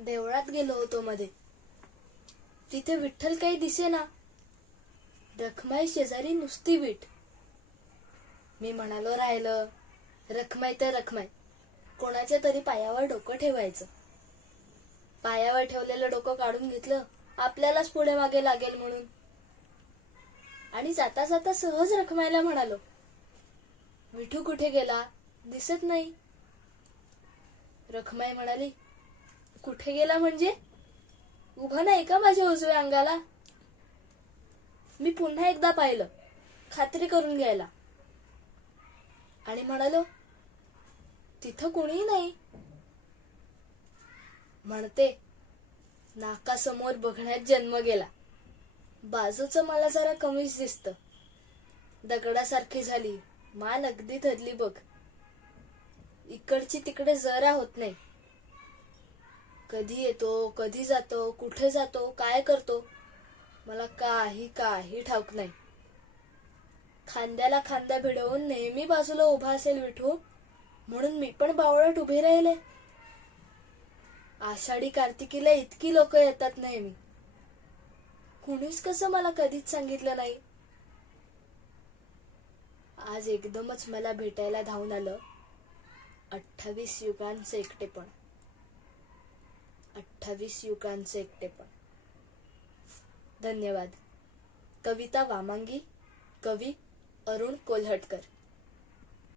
देवळात गेलो होतो मध्ये. तिथे विठ्ठल काही दिसेना. रखमाई शेजारी नुसती वीट. मी म्हणालो राहिलं. रखमाई तर रखमाई. कोणाच्या तरी पायावर डोकं ठेवायचं. पायावर ठेवलेलं डोकं काढून घेतलं. आपल्यालाच पुढे मागे लागेल म्हणून. आणि जाता जाता सहज रखमायला म्हणालो विठू कुठे गेला? दिसत नाही. रखमाई म्हणाली कुठे गेला म्हणजे? उभा नाही का माझ्या उजव्या अंगाला? मी पुन्हा एकदा पाहिलं खात्री करून घ्यायला. आणि म्हणालो तिथं कुणीही नाही. म्हणते नाकासमोर बघण्यात जन्म गेला. बाजूचं मला जरा कमीच दिसत. दगडासारखी झाली. मान अगदी धरली बघ. इकडची तिकडे जरा होत नाही. कधी येतो कधी जातो कुठे जातो काय करतो मला काही काही ठाऊक नाही. खांद्याला खांदा भिडवून नेहमी बाजूला उभा असेल विठू म्हणून मी पण बावळट उभे राहिले. आषाढी कार्तिकीला इतकी लोक येतात नेहमी. कुणीच कसं मला कधीच सांगितलं नाही. आज एकदमच मला भेटायला धावून आलं. अठ्ठावीस युगांचे एकटेपण. अठ्ठावीस युगांचं एकटेपण धन्यवाद. कविता वामांगी कवी अरुण कोल्हटकर.